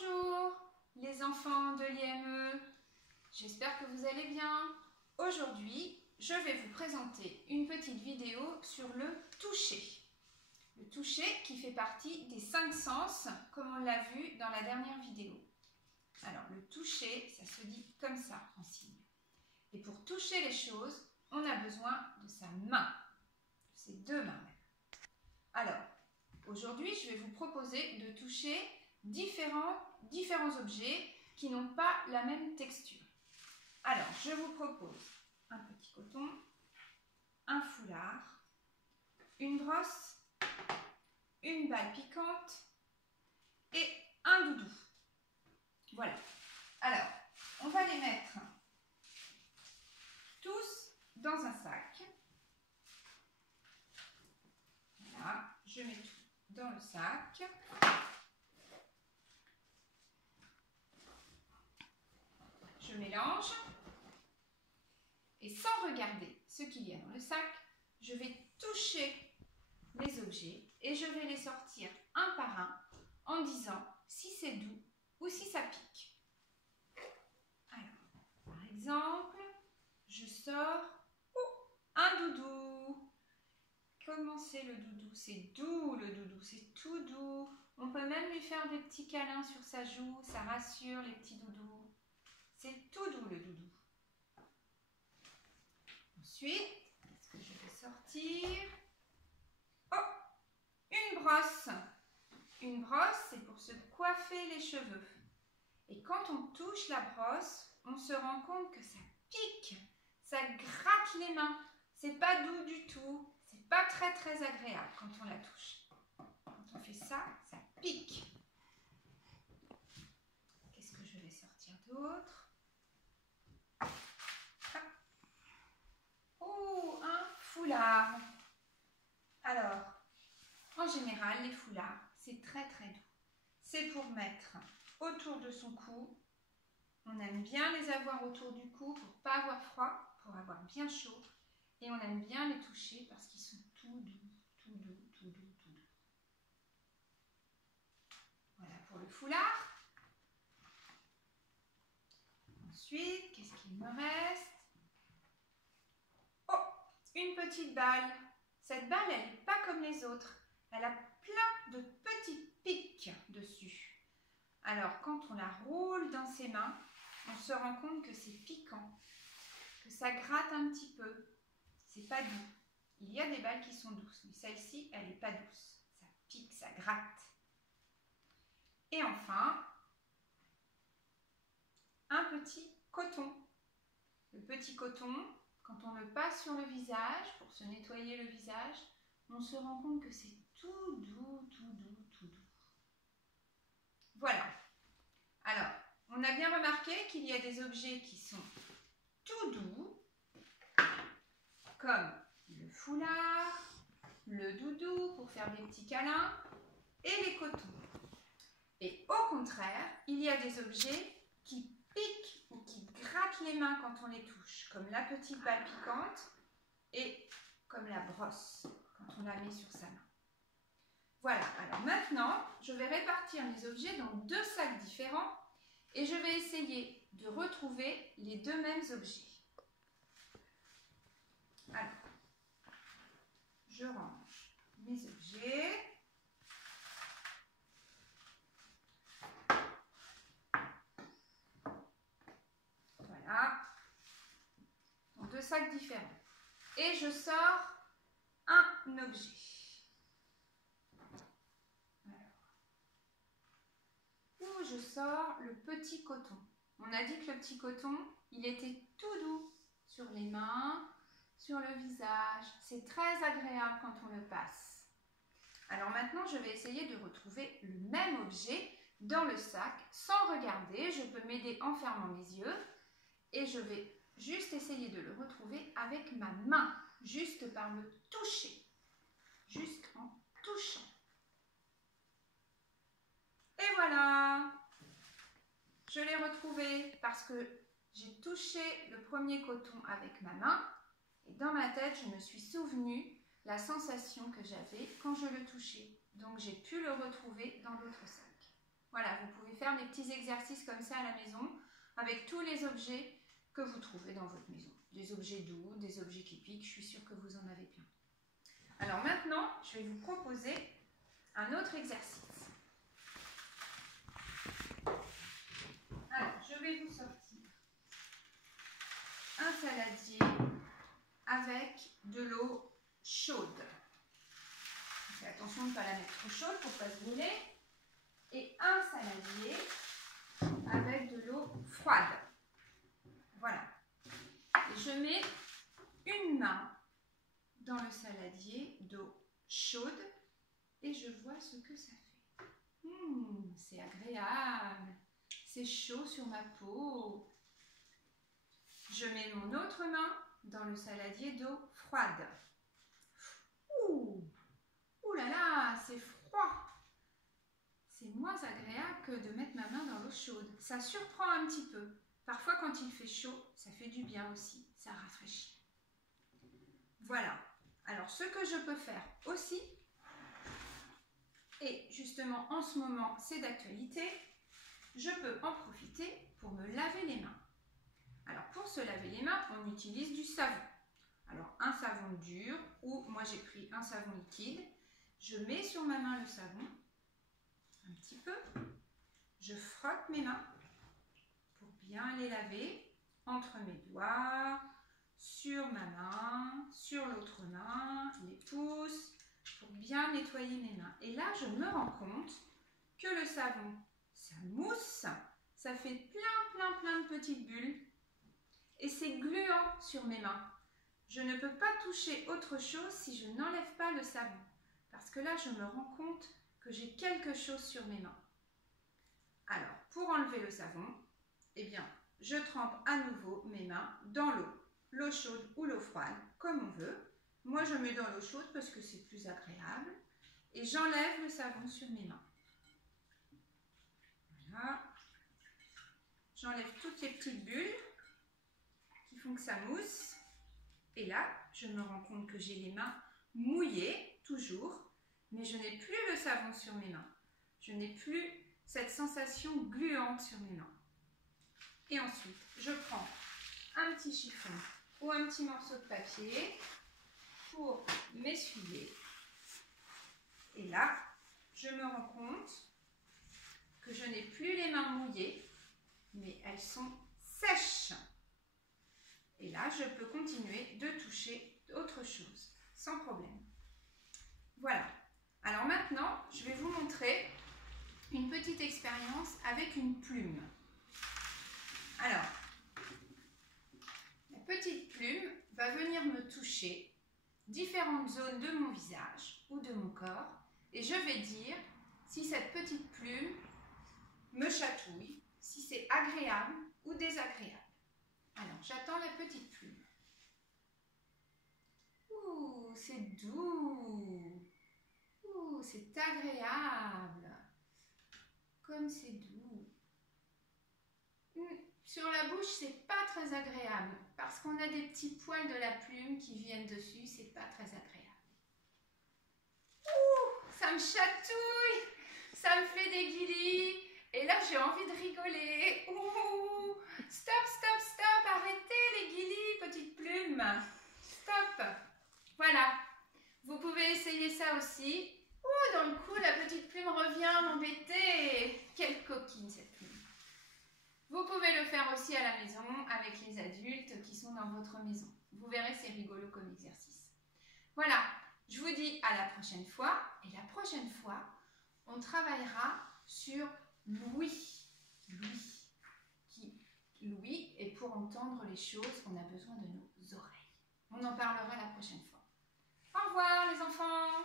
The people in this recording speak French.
Bonjour les enfants de l'IME, j'espère que vous allez bien. Aujourd'hui, je vais vous présenter une petite vidéo sur le toucher. Le toucher qui fait partie des 5 sens, comme on l'a vu dans la dernière vidéo. Alors le toucher, ça se dit comme ça en signe. Et pour toucher les choses, on a besoin de sa main, de ses deux mains même. Alors, aujourd'hui, je vais vous proposer de toucher différents objets qui n'ont pas la même texture. Alors, je vous propose un petit coton, un foulard, une brosse, une balle piquante et un doudou. Voilà. Alors, on va les mettre tous dans un sac. Voilà, je mets tout dans le sac. Je mélange et sans regarder ce qu'il y a dans le sac, je vais toucher les objets et je vais les sortir un par un en disant si c'est doux ou si ça pique. Alors, par exemple, je sors un doudou. Comment c'est le doudou? C'est doux le doudou, c'est tout doux. On peut même lui faire des petits câlins sur sa joue, ça rassure les petits doudous. C'est tout doux le doudou. Ensuite, qu'est-ce que je vais sortir? Oh, une brosse. Une brosse, c'est pour se coiffer les cheveux. Et quand on touche la brosse, on se rend compte que ça pique, ça gratte les mains. C'est pas doux du tout. C'est pas très agréable quand on la touche. Quand on fait ça, ça pique. Qu'est-ce que je vais sortir d'autre? Oh, un foulard. Alors, en général, les foulards, c'est très doux. C'est pour mettre autour de son cou. On aime bien les avoir autour du cou pour ne pas avoir froid, pour avoir bien chaud. Et on aime bien les toucher parce qu'ils sont tout doux, tout doux, tout doux, tout doux. Voilà pour le foulard. Ensuite, qu'est-ce qu'il me reste? Oh, une petite balle. Cette balle, elle n'est pas comme les autres. Elle a plein de petits pics dessus. Alors, quand on la roule dans ses mains, on se rend compte que c'est piquant, que ça gratte un petit peu. C'est pas doux. Il y a des balles qui sont douces, mais celle-ci, elle n'est pas douce. Ça pique, ça gratte. Et enfin, un petit coton. Le petit coton, quand on le passe sur le visage, pour se nettoyer le visage, on se rend compte que c'est tout doux, tout doux, tout doux. Voilà. Alors, on a bien remarqué qu'il y a des objets qui sont tout doux, comme le foulard, le doudou pour faire des petits câlins et les cotons. Et au contraire, il y a des objets qui piquent ou qui grattent les mains quand on les touche, comme la petite balle piquante et comme la brosse quand on la met sur sa main. Voilà, alors maintenant, je vais répartir les objets dans 2 sacs différents et je vais essayer de retrouver les 2 mêmes objets. Alors, je range mes objets. Voilà, dans 2 sacs différents. Et je sors un objet. Où je sors le petit coton. On a dit que le petit coton, il était tout doux sur les mains, sur le visage. C'est très agréable quand on le passe. Alors maintenant, je vais essayer de retrouver le même objet dans le sac sans regarder. Je peux m'aider en fermant mes yeux et je vais juste essayer de le retrouver avec ma main, juste par le toucher, juste en touchant. Et voilà, je l'ai retrouvé parce que j'ai touché le premier coton avec ma main et dans ma tête, je me suis souvenu la sensation que j'avais quand je le touchais. Donc, j'ai pu le retrouver dans l'autre sac. Voilà, vous pouvez faire des petits exercices comme ça à la maison avec tous les objets que vous trouvez dans votre maison. Des objets doux, des objets qui piquent, je suis sûre que vous en avez plein. Alors maintenant, je vais vous proposer un autre exercice. Alors, je vais vous sortir un saladier avec de l'eau chaude. Faites attention de ne pas la mettre trop chaude pour ne pas se brûler. Et un saladier avec de l'eau froide. Voilà. Et je mets une main dans le saladier d'eau chaude et je vois ce que ça fait. C'est agréable. C'est chaud sur ma peau. Je mets mon autre main dans le saladier d'eau froide. Ouh là là, c'est froid. C'est moins agréable que de mettre ma main dans l'eau chaude. Ça surprend un petit peu. Parfois, quand il fait chaud, ça fait du bien aussi. Ça rafraîchit. Voilà. Alors, ce que je peux faire aussi, et justement en ce moment, c'est d'actualité, je peux en profiter pour me laver les mains. Alors, pour se laver les mains, on utilise du savon. Alors, un savon dur, ou moi j'ai pris un savon liquide. Je mets sur ma main le savon, un petit peu. Je frotte mes mains pour bien les laver entre mes doigts, sur ma main, sur l'autre main, les pouces, pour bien nettoyer mes mains. Et là, je me rends compte que le savon, ça mousse, ça fait plein de petites bulles et c'est gluant sur mes mains. Je ne peux pas toucher autre chose si je n'enlève pas le savon. Parce que là, je me rends compte que j'ai quelque chose sur mes mains. Alors, pour enlever le savon, eh bien, je trempe à nouveau mes mains dans l'eau chaude ou l'eau froide, comme on veut. Moi, je mets dans l'eau chaude parce que c'est plus agréable. Et j'enlève le savon sur mes mains. Voilà. J'enlève toutes les petites bulles qui font que ça mousse. Et là, je me rends compte que j'ai les mains mouillées, toujours, mais je n'ai plus le savon sur mes mains. Je n'ai plus cette sensation gluante sur mes mains. Et ensuite, je prends un petit chiffon ou un petit morceau de papier pour m'essuyer. Et là, je me rends compte que je n'ai plus les mains mouillées, mais elles sont sèches. Et là, je peux continuer de toucher autre chose, sans problème. Voilà. Alors maintenant, je vais vous montrer une petite expérience avec une plume. Alors, la petite plume va venir me toucher différentes zones de mon visage ou de mon corps et je vais dire si cette petite plume me chatouille, si c'est agréable ou désagréable. Alors, j'attends la petite plume. Ouh, c'est doux. Ouh, c'est agréable. Comme c'est doux. Sur la bouche, c'est pas très agréable parce qu'on a des petits poils de la plume qui viennent dessus, c'est pas très agréable. Ouh, ça me chatouille, ça me fait des guilis et là j'ai envie de rigoler. Ouh, stop, stop, stop, arrêtez les guilis, petite plume. Stop. Voilà, vous pouvez essayer ça aussi. Ouh, dans le coup, la petite plume revient m'embêter. Quelle coquine cette plume. Vous pouvez le faire aussi à la maison avec les adultes qui sont dans votre maison. Vous verrez, c'est rigolo comme exercice. Voilà, je vous dis à la prochaine fois. Et la prochaine fois, on travaillera sur l'ouïe. L'ouïe, et pour entendre les choses, on a besoin de nos oreilles. On en parlera la prochaine fois. Au revoir les enfants!